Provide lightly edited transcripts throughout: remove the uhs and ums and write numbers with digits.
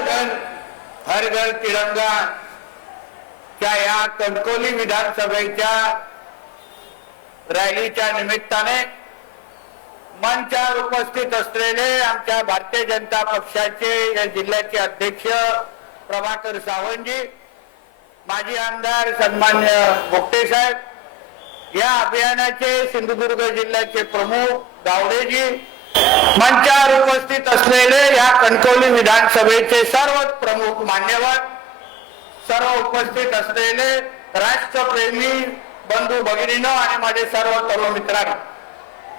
हर घर तिरंगा च्या या कणकवली विधानसभेच्या रॅलीच्या निमित्ताने मंचावर उपस्थित असलेले आमच्या भारतीय जनता पक्षाचे या जिल्ह्याचे अध्यक्ष प्रभाकर सावंतजी, माजी आमदार सन्मान्य भोगटे साहेब, या अभियानाचे सिंधुदुर्ग जिल्ह्याचे प्रमुख गावडेजी, मंचावर उपस्थित असलेले या कणकवली विधानसभेचे सर्व प्रमुख मान्यवर, सर्व उपस्थित असलेले राष्ट्रप्रेमी बंधू भगिनींनो आणि माझे सर्व तरुण मित्रांनो,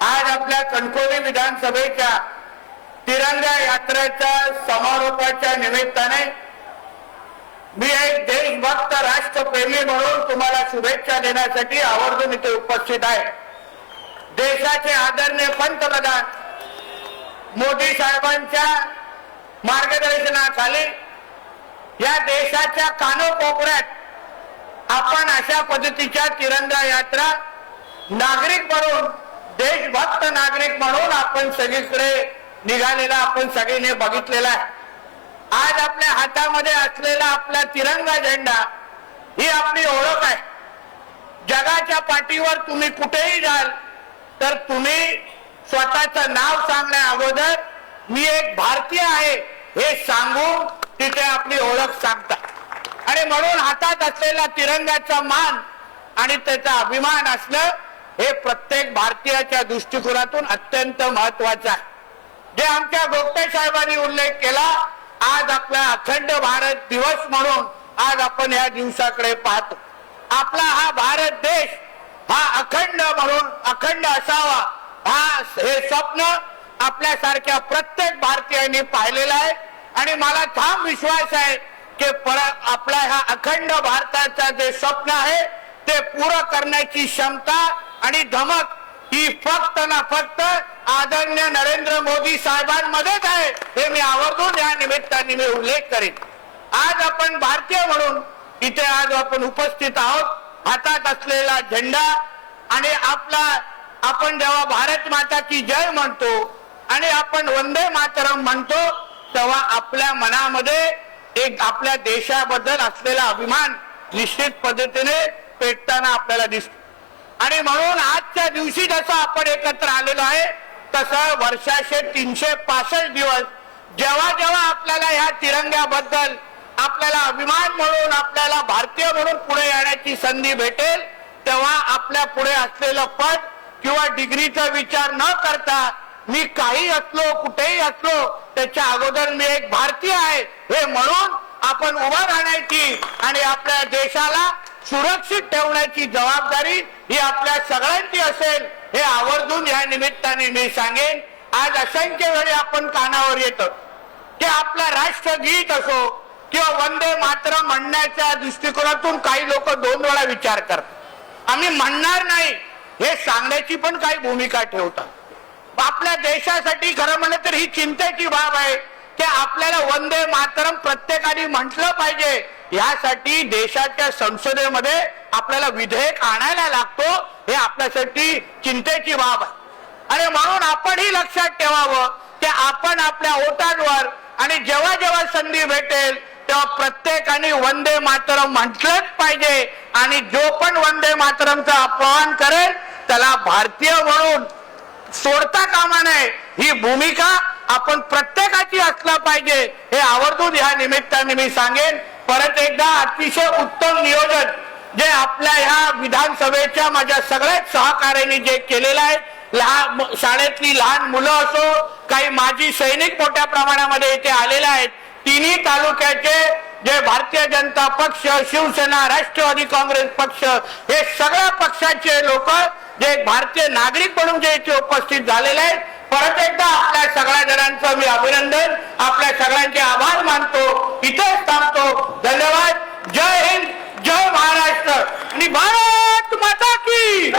आज आपल्या कणकवली विधानसभेच्या तिरंगा यात्रेच्या समारोपाच्या निमित्ताने मी एक देशभक्त राष्ट्रप्रेमी म्हणून तुम्हाला शुभेच्छा देण्यासाठी आवर्जून इथे उपस्थित आहे। देशाचे आदरणीय पंतप्रधान मोदी साहेबांच्या मार्गदर्शनाखाली या देशाच्या कानोकोपऱ्यात आपण अशा पद्धतीच्या तिरंगा यात्रा नागरिक म्हणून, देशभक्त नागरिक म्हणून आपण सगळीकडे निघालेला आपण सगळ्यांनी बघितलेला आहे। आज आपल्या हातामध्ये असलेला आपला तिरंगा झेंडा ही आपली ओळख आहे। जगाच्या पाठीवर तुम्ही कुठेही जाल तर तुम्ही स्वतःचं नाव सांगण्या अगोदर मी एक भारतीय आहे हे सांगून तिथे आपली ओळख सांगता, आणि म्हणून हातात असलेला तिरंगाचा मान आणि त्याचा अभिमान असणं हे प्रत्येक भारतीयाच्या दृष्टिकोनातून अत्यंत महत्वाचं आहे। जे आमच्या भोगटे साहेबांनी उल्लेख केला, आज आपला अखंड भारत दिवस म्हणून आज आपण या दिवसाकडे पाहतो। आपला हा भारत देश हा अखंड म्हणून अखंड असावा हे स्वप्न आपल्यासारख्या प्रत्येक भारतीयांनी पाहिलेलं आहे, आणि मला ठाम विश्वास आहे की आपला हा अखंड भारताचा जे स्वप्न आहे ते पूर्ण करण्याची क्षमता आणि धमक ही फक्त ना फक्त आदरणीय नरेंद्र मोदी साहेबांमध्येच आहे हे मी आवर्जून या निमित्ताने मी उल्लेख करेन। आज आपण भारतीय म्हणून इथे आज आपण उपस्थित आहोत। हातात असलेला झेंडा आणि आपण जेव्हा भारत माता की जय म्हणतो आणि आपण वंदे मातरम म्हणतो तेव्हा आपल्या मनामध्ये एक आपल्या देशाबद्दल असलेला अभिमान निश्चित पद्धतीने पेटताना आपल्याला दिसतो। आणि म्हणून आजच्या दिवशी जसं आपण एकत्र आलेलो आहे तसं वर्षाचे 365 दिवस जेव्हा जेव्हा आपल्याला ह्या तिरंग्याबद्दल आपल्याला अभिमान म्हणून आपल्याला भारतीय म्हणून पुढे येण्याची संधी भेटेल तेव्हा आपल्या पुढे असलेलं पद किंवा डिग्रीचा विचार न करता मी काही असलो कुठेही असलो त्याच्या अगोदर मी एक भारतीय आहे हे म्हणून आपण उभं राहण्याची आणि आपल्या देशाला सुरक्षित ठेवण्याची जबाबदारी ही आपल्या सगळ्यांची असेल हे आवर्जून या निमित्ताने मी सांगेन। आज असंख्य वेळी आपण कानावर येतो की आपला राष्ट्रगीत असो किंवा वंदे मातरम म्हणण्याच्या दृष्टिकोनातून काही लोक दोन वेळा विचार करतात। आम्ही म्हणणार नाही हे सांगण्याची पण काही भूमिका ठेवतात। आपल्या देशासाठी खरं म्हणलं तर ही चिंतेची बाब आहे की आपल्याला वंदे मातरम प्रत्येकाने म्हटलं पाहिजे। यासाठी देशाच्या संसदेमध्ये आपल्याला विधेयक आणायला लागतो, हे आपल्यासाठी चिंतेची बाब आहे। आणि म्हणून आपण ही लक्षात ठेवावं की आपण आपल्या ओटांवर आणि जेव्हा जेव्हा संधी भेटेल तेव्हा प्रत्येकाने वंदे मातरम म्हटलंच पाहिजे, आणि जो पण वंदे मातरमचा अपमान करेल त्याला भारतीय म्हणून सोडता कामा नये ही भूमिका आपण प्रत्येकाची असला पाहिजे हे आवर्जून या निमित्ताने मी सांगेन। परत एकदा अतिशय उत्तम नियोजन जे आपल्या ह्या विधानसभेच्या माझ्या सगळ्याच सहकार्याने जे केलेलं आहे, शाळेतली लहान मुलं असो, काही माजी सैनिक मोठ्या प्रमाणामध्ये इथे आलेले आहेत, तिन्ही तालुक्याचे जे भारतीय जनता पक्ष, शिवसेना, राष्ट्रवादी काँग्रेस पक्ष हे सगळ्या पक्षाचे लोक जे भारतीय नागरिक म्हणून जे इथे उपस्थित झालेले आहेत, परत एकदा आपल्या सगळ्या जणांचं मी अभिनंदन, आपल्या सगळ्यांचे आभार मानतो, इथेच थांबतो। धन्यवाद। जय हिंद, जय महाराष्ट्र आणि भारत माता की